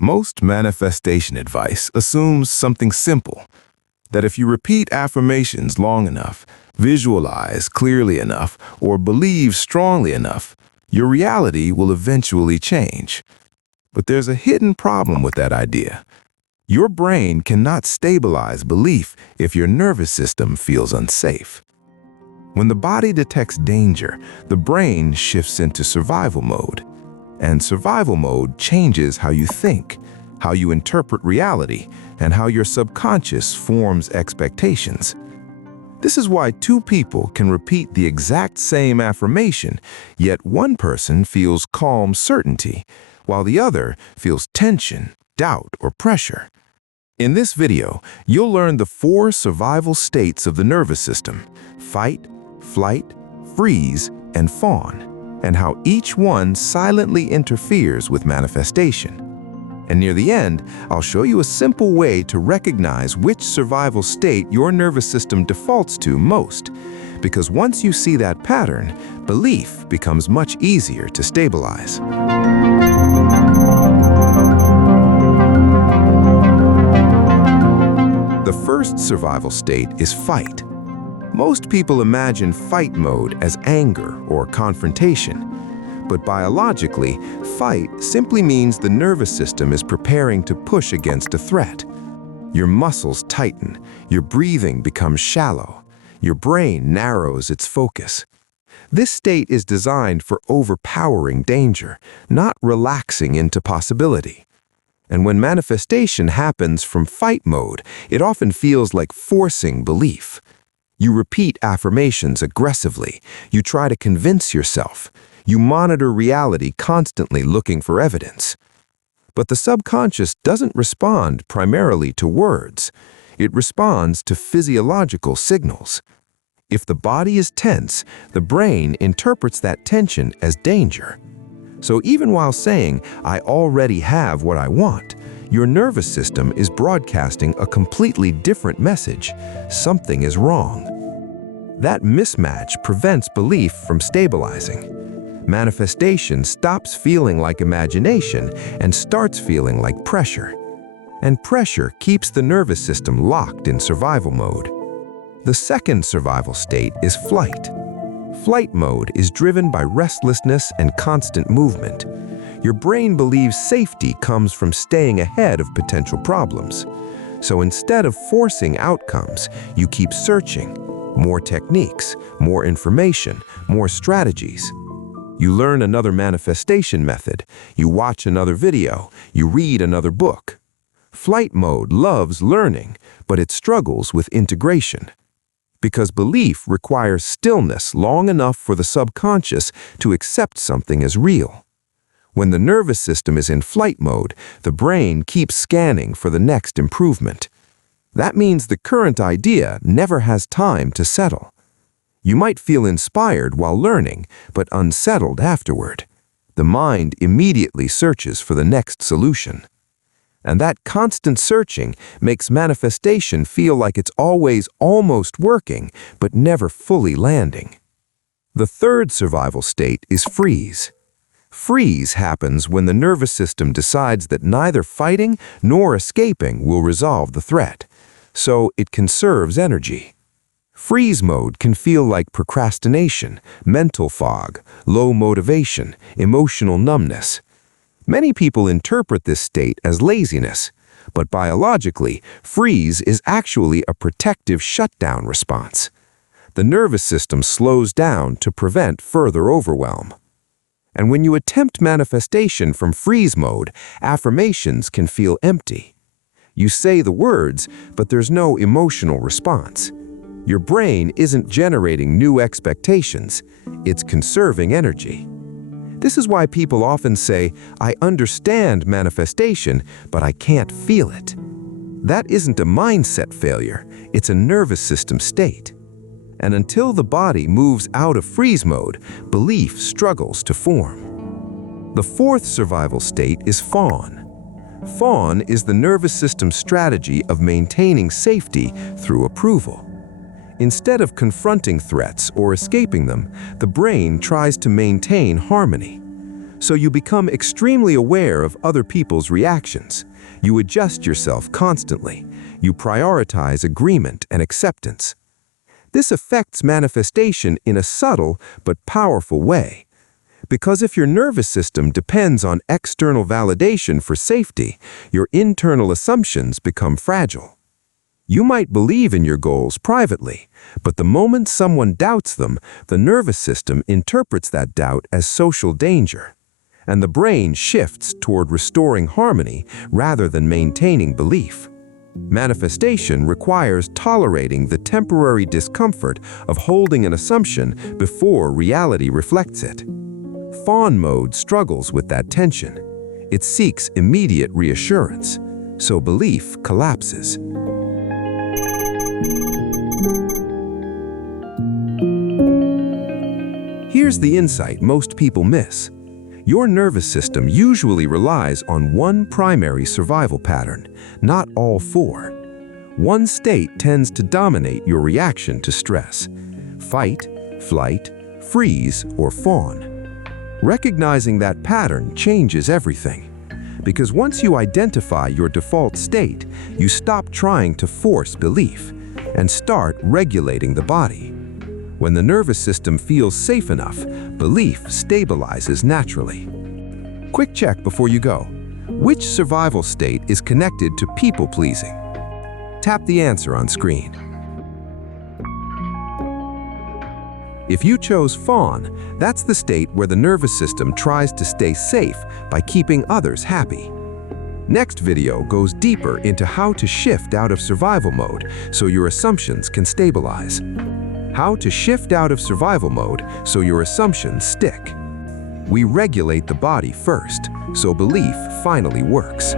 Most manifestation advice assumes something simple, that if you repeat affirmations long enough, visualize clearly enough, or believe strongly enough, your reality will eventually change. But there's a hidden problem with that idea. Your brain cannot stabilize belief if your nervous system feels unsafe. When the body detects danger, the brain shifts into survival mode. And survival mode changes how you think, how you interpret reality, and how your subconscious forms expectations. This is why two people can repeat the exact same affirmation, yet one person feels calm certainty, while the other feels tension, doubt, or pressure. In this video, you'll learn the 4 survival states of the nervous system: fight, flight, freeze, and fawn, and how each one silently interferes with manifestation. And near the end, I'll show you a simple way to recognize which survival state your nervous system defaults to most, because once you see that pattern, belief becomes much easier to stabilize. The first survival state is fight. Most people imagine fight mode as anger or confrontation. But biologically, fight simply means the nervous system is preparing to push against a threat. Your muscles tighten, your breathing becomes shallow, your brain narrows its focus. This state is designed for overpowering danger, not relaxing into possibility. And when manifestation happens from fight mode, it often feels like forcing belief. You repeat affirmations aggressively, you try to convince yourself, you monitor reality constantly looking for evidence. But the subconscious doesn't respond primarily to words. It responds to physiological signals. If the body is tense, the brain interprets that tension as danger. So even while saying, "I already have what I want," your nervous system is broadcasting a completely different message: something is wrong. That mismatch prevents belief from stabilizing. Manifestation stops feeling like imagination and starts feeling like pressure. And pressure keeps the nervous system locked in survival mode. The second survival state is flight. Flight mode is driven by restlessness and constant movement. Your brain believes safety comes from staying ahead of potential problems. So instead of forcing outcomes, you keep searching. More techniques, more information, more strategies. You learn another manifestation method, you watch another video, you read another book. Flight mode loves learning, but it struggles with integration. Because belief requires stillness long enough for the subconscious to accept something as real. When the nervous system is in flight mode, the brain keeps scanning for the next improvement. That means the current idea never has time to settle. You might feel inspired while learning, but unsettled afterward. The mind immediately searches for the next solution. And that constant searching makes manifestation feel like it's always almost working, but never fully landing. The third survival state is freeze. Freeze happens when the nervous system decides that neither fighting nor escaping will resolve the threat, so it conserves energy. Freeze mode can feel like procrastination, mental fog, low motivation, emotional numbness. Many people interpret this state as laziness, but biologically, freeze is actually a protective shutdown response. The nervous system slows down to prevent further overwhelm. And when you attempt manifestation from freeze mode, affirmations can feel empty. You say the words, but there's no emotional response. Your brain isn't generating new expectations, it's conserving energy. This is why people often say, "I understand manifestation, but I can't feel it." That isn't a mindset failure, it's a nervous system state. And until the body moves out of freeze mode, belief struggles to form. The fourth survival state is fawn. Fawn is the nervous system's strategy of maintaining safety through approval. Instead of confronting threats or escaping them, the brain tries to maintain harmony. So you become extremely aware of other people's reactions. You adjust yourself constantly. You prioritize agreement and acceptance. This affects manifestation in a subtle but powerful way. Because if your nervous system depends on external validation for safety, your internal assumptions become fragile. You might believe in your goals privately, but the moment someone doubts them, the nervous system interprets that doubt as social danger, and the brain shifts toward restoring harmony rather than maintaining belief. Manifestation requires tolerating the temporary discomfort of holding an assumption before reality reflects it. Fawn mode struggles with that tension. It seeks immediate reassurance, so belief collapses. Here's the insight most people miss. Your nervous system usually relies on one primary survival pattern, not all four. One state tends to dominate your reaction to stress: fight, flight, freeze, or fawn. Recognizing that pattern changes everything. Because once you identify your default state, you stop trying to force belief and start regulating the body. When the nervous system feels safe enough, belief stabilizes naturally. Quick check before you go. Which survival state is connected to people-pleasing? Tap the answer on screen. If you chose Fawn, that's the state where the nervous system tries to stay safe by keeping others happy. Next video goes deeper into how to shift out of survival mode so your assumptions can stabilize. How to shift out of survival mode so your assumptions stick. We regulate the body first, so belief finally works.